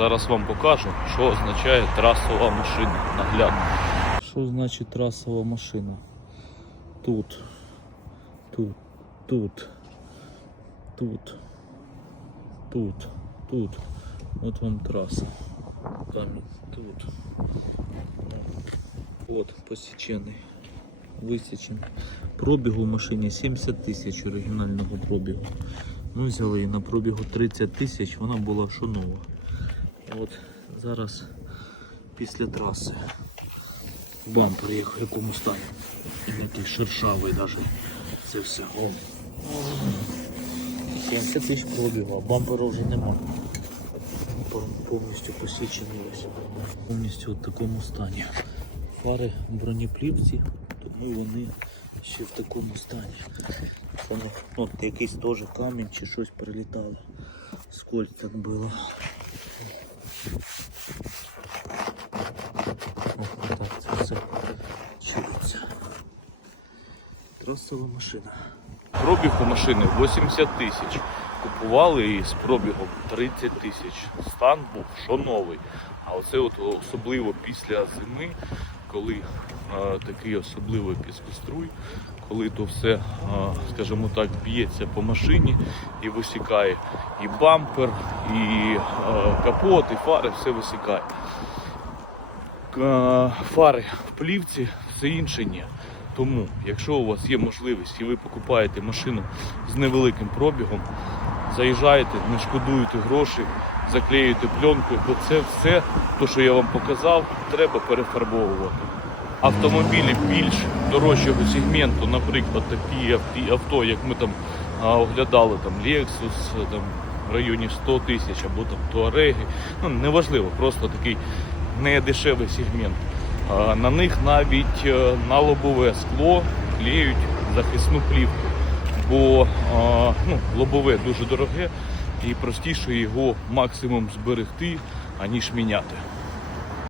Зараз вам покажу, що означає трасова машина. Наглядно. Що значить трасова машина? Тут, тут, тут, тут, тут, тут. От вам траса. Камінь тут. От, посічений. Висічений. Пробігу в машині 70 тисяч оригінального пробігу. Ми взяли її на пробігу 30 тисяч, вона була що нова. От зараз після траси. Бампер їх в якому стані. І такий шершавий навіть. Це все. О. 70 тисяч пробігу, а бампера вже нема. Пов- Повністю посічений ось. Повністю в такому стані. Фари в бронеплівці, тому вони ще в такому стані. Не ну, якийсь теж камінь чи щось прилітало. Сколь так було. О, так це все чилиться. Трасова машина. Пробіг у машини 80 тисяч. Купували її з пробігом 30 тисяч. Стан був що новий. А оце от особливо після зими, коли е, такий особливий піскоструй, коли то все, е, скажімо так, б'ється по машині і висікає і бампер, і е, капот, і фари, все висікає. Фари в плівці, все інше ні. Тому, якщо у вас є можливість і ви покупаєте машину з невеликим пробігом, заїжджаєте, не шкодуєте гроші, заклеюєте пленкою, бо це все, то, що я вам показав, треба перефарбовувати. Автомобілі більш дорожчого сегменту, наприклад, такі авто, як ми там оглядали, там Lexus, там, в районі 100 тисяч або там Туареги, ну неважливо, просто такий недешевий сегмент. На них навіть е, на лобове скло клеють захисну плівку, бо ну, лобове дуже дороге і простіше його максимум зберегти, аніж міняти.